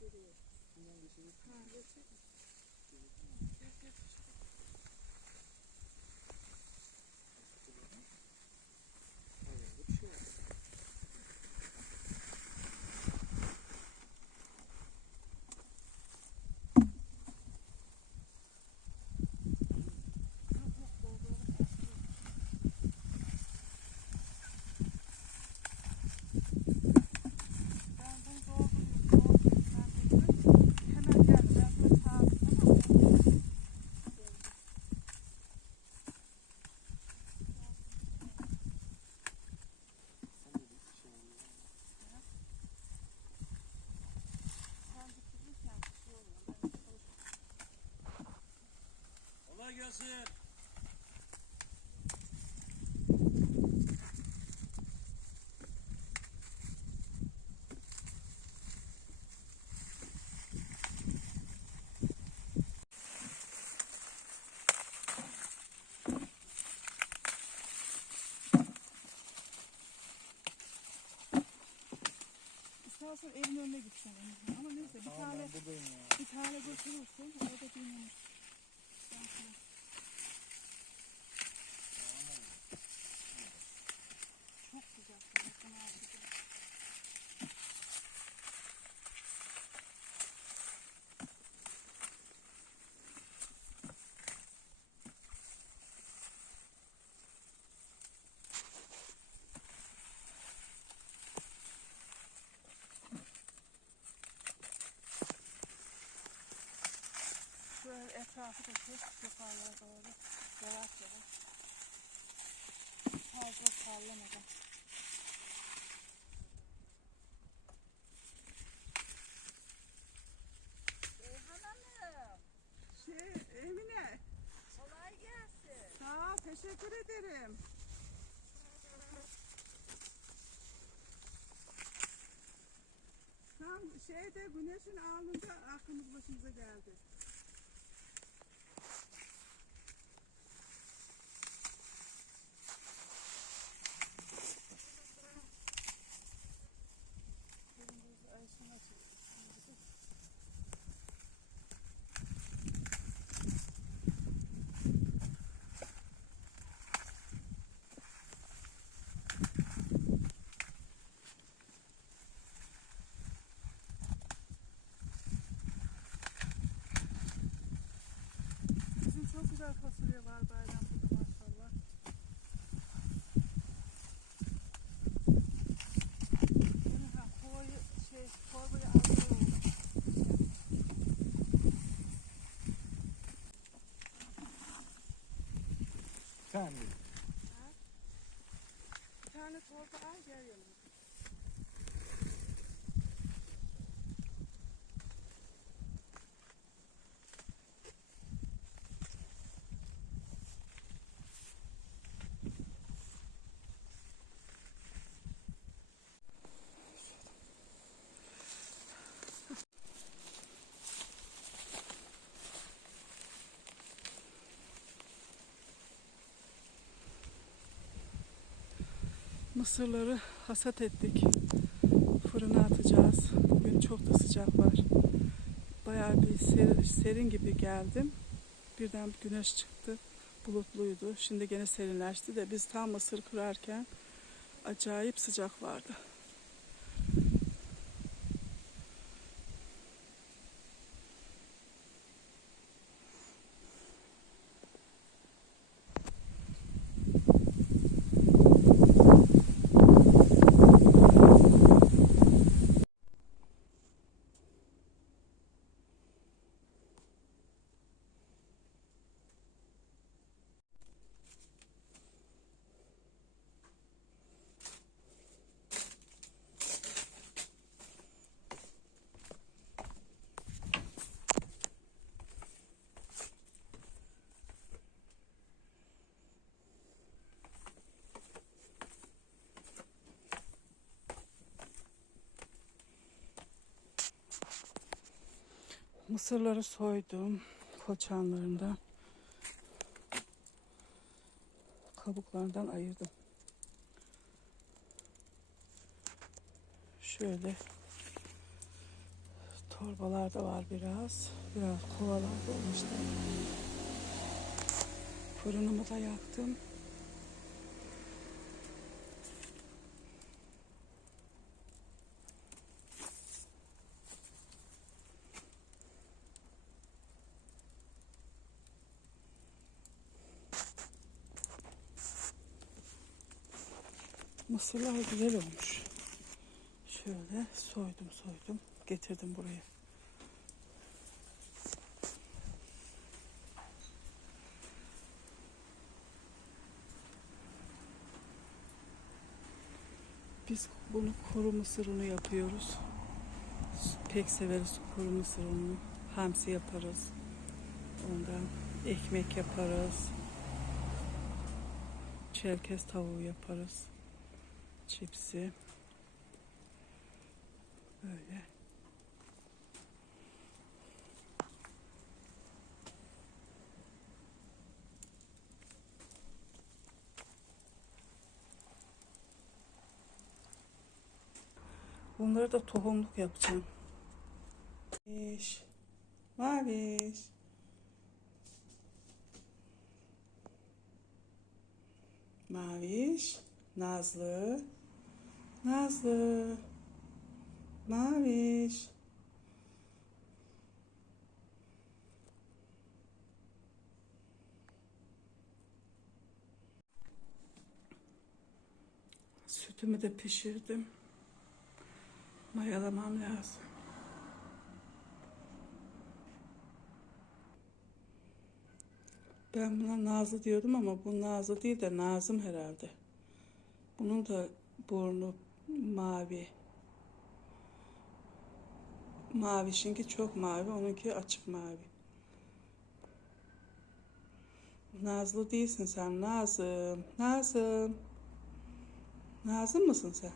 buraya doğru geliyor. Ha gel çek. Gel gel. Yok yok dolduralım. Ben bunu doldurayım, doldurayım. Sen bekle. Hemen gel. Ben bunu sağlayayım tamam mı? Sen bitirirken bir şey oluyor. Ben çalışıyorum. Gelsin. İstersen evin önüne gitsen. Ama neyse bir tane bir tane götürürsün. Orada dinlenir. Şöyle etrafı da çek yukarılara doğru. Yavaş yavaş. Fazla sallamadan. Şey Emine. kolay gelsin. Sağ ol, teşekkür ederim. Tam şeyde güneşin alnında aklımız başımıza geldi. Tane torba Mısırları hasat ettik. Fırına atacağız. Bugün çok da sıcak var. Bayağı bir ser- serin gibi geldim. Birden bir güneş çıktı. Bulutluydu. Şimdi gene serinleşti de biz tam mısır kırarken acayip sıcak vardı. Mısırları soydum koçanlarından. Kabuklarından ayırdım. Şöyle torbalar da var biraz. Biraz kovalar da işte. Fırınımı da yaktım. Mısırlar güzel olmuş. Şöyle soydum soydum getirdim buraya. Biz bunu kuru mısır unu yapıyoruz. Pek severiz kuru mısır ununu. Hamsi yaparız. Ondan ekmek yaparız. Çerkez tavuğu yaparız. Çipsi. Böyle. Bunları da tohumluk yapacağım. Maviş. Maviş. Maviş. Nazlı. Nazlı. Maviş. Sütümü de pişirdim. Mayalamam lazım. Ben buna Nazlı diyordum ama bu Nazlı değil de Nazım herhalde. Bunun da burnu mavi. Mavişinki çok mavi, onunki açık mavi. Nazlı değilsin sen, Nazım. Nazım. Nazım mısın sen?